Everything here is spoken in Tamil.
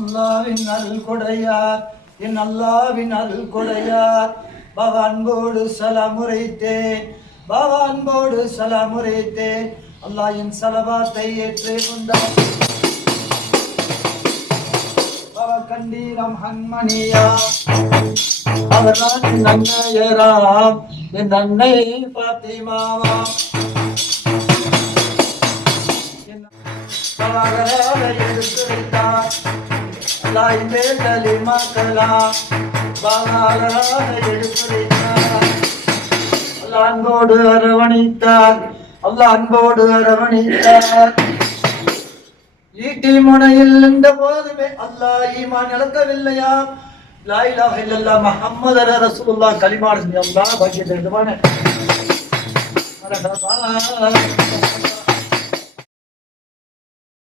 அல்லாவின் அருள் கொடையார் என் அல்லாவின் அருள் கொடையார் பாபா அன்போடு சலாமுரைத்தேன் பாபா அன்போடு சலாமுரைத்தேன் அல்லாஹ்வின் ஸலவாத்தை ஏற்று கொண்டார் பாபா கண்டீரம் ஹன்மணியா அவர்தான் என் அன்னையராம் என் அன்னை பாத்திமாவாம் எடுத்து வைத்தார் அல்லாஹ் மேல் கலிமாக்கலாம் பாலாக எடுத்து வைத்தார் அல்லாஹ் அன்போடு அரவணைத்தார் அல்லாஹ் அன்போடு அரவணைத்தார் ஈட்டி முனையில் இந்த போதுமே அல்லாஹ் ஈமான் இழக்கவில்லையா லா இலாஹ இல்லல்லாஹ் முஹம்மது ரசூலுல்லாஹ் கலிமா அல்லாஹ் பாக்கியத்தை